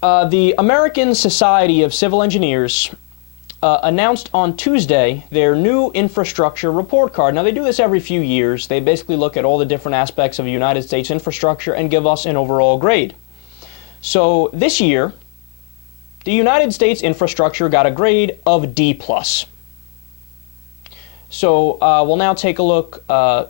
The American Society of Civil Engineers announced on Tuesday their new infrastructure report card. Now, they do this every few years. They basically look at all the different aspects of United States infrastructure and give us an overall grade. So this year, the United States infrastructure got a grade of D+. So we'll now take a look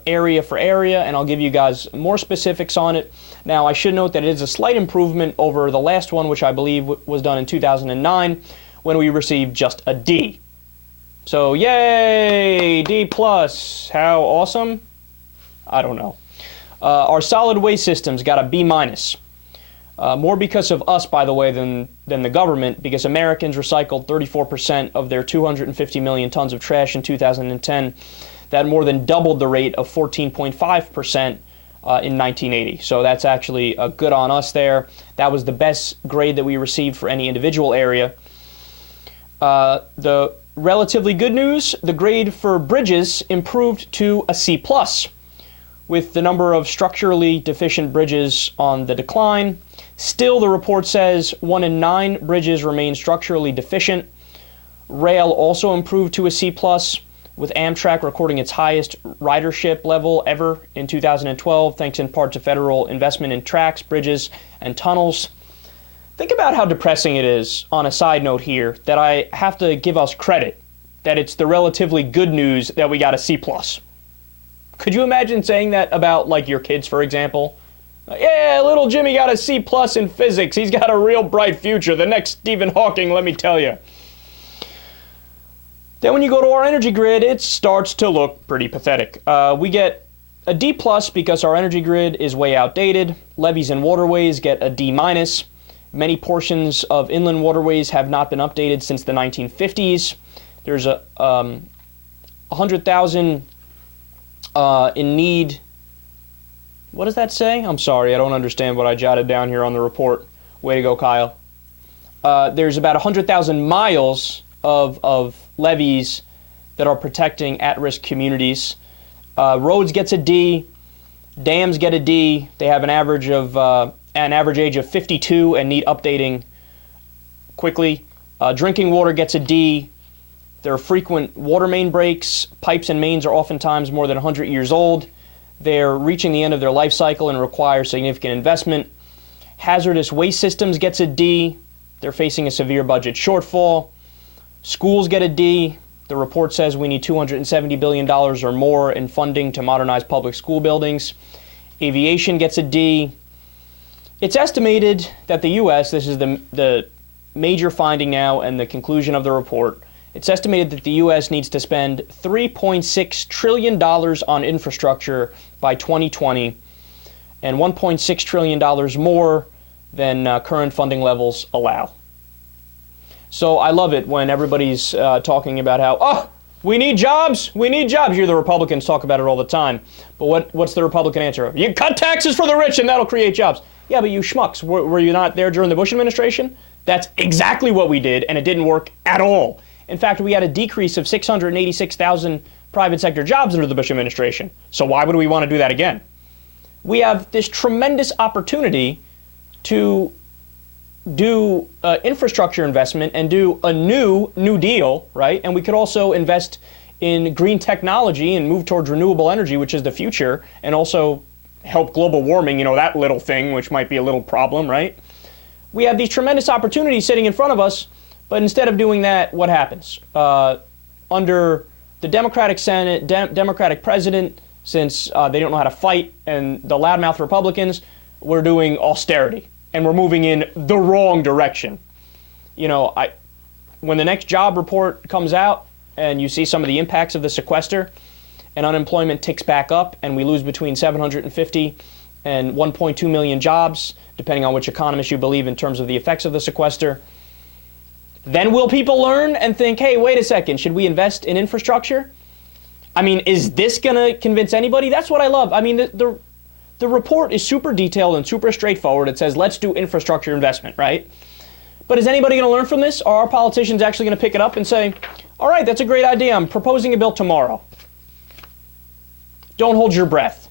area for area, and I'll give you guys more specifics on it. Now, I should note that it is a slight improvement over the last one, which I believe was done in 2009, when we received just a D. So, yay! D+. How awesome? I don't know. Our solid waste systems got a B-. More because of us, by the way, than the government, because Americans recycled 34% of their 250 million tons of trash in 2010. That more than doubled the rate of 14.5% in 1980. So that's actually good on us there. That was the best grade that we received for any individual area. The relatively good news, the grade for bridges improved to a C+, with the number of structurally deficient bridges on the decline. Still, the report says 1 in 9 bridges remain structurally deficient. Rail also improved to a C+, with Amtrak recording its highest ridership level ever in 2012, thanks in part to federal investment in tracks, bridges, and tunnels. Think about how depressing it is, on a side note here, that I have to give us credit, that it's the relatively good news that we got a C+. Could you imagine saying that about, like, your kids, for example? Yeah, little Jimmy got a C+ in physics. He's got a real bright future. The next Stephen Hawking, let me tell you. Then when you go to our energy grid, it starts to look pretty pathetic. We get a D+ because our energy grid is way outdated. Levees and waterways get a D-. Many portions of inland waterways have not been updated since the 1950s. There's a 100,000 in need. What does that say? I'm sorry, I don't understand what I jotted down here on the report. Way to go, Kyle. There's about 100,000 miles of levees that are protecting at-risk communities. Roads gets a D. Dams get a D. They have an average age of 52 and need updating quickly. Drinking water gets a D. There are frequent water main breaks. Pipes and mains are oftentimes more than 100 years old. They're reaching the end of their life cycle and require significant investment. Hazardous waste systems gets a D. They're facing a severe budget shortfall. Schools get a D. The report says we need $270 billion or more in funding to modernize public school buildings. Aviation gets a D. It's estimated that the U.S., this is the major finding now and the conclusion of the report, it's estimated that the U.S. needs to spend $3.6 trillion on infrastructure by 2020 and $1.6 trillion more than current funding levels allow. So I love it when everybody's talking about how, oh, we need jobs, we need jobs. You hear the Republicans talk about it all the time. But what's the Republican answer? You cut taxes for the rich and that'll create jobs. Yeah, but you schmucks, were you not there during the Bush administration? That's exactly what we did, and it didn't work at all. In fact, we had a decrease of 686,000 private sector jobs under the Bush administration. So why would we want to do that again? We have this tremendous opportunity to do infrastructure investment and do a new deal, right? And we could also invest in green technology and move towards renewable energy, which is the future, and also help global warming, you know, that little thing, which might be a little problem, right? We have these tremendous opportunities sitting in front of us, but instead of doing that, what happens? Under the Democratic Senate, Democratic president, since they don't know how to fight, and the loudmouth Republicans, we're doing austerity, and we're moving in the wrong direction. You know, when the next job report comes out, and you see some of the impacts of the sequester, and unemployment ticks back up, and we lose between 750 and 1.2 million jobs, depending on which economist you believe in terms of the effects of the sequester, then will people learn and think, hey, wait a second, should we invest in infrastructure? I mean, is this going to convince anybody? That's what I love. I mean, the report is super detailed and super straightforward. It says, let's do infrastructure investment, right? But is anybody going to learn from this? Are our politicians actually going to pick it up and say, all right, that's a great idea. I'm proposing a bill tomorrow. Don't hold your breath.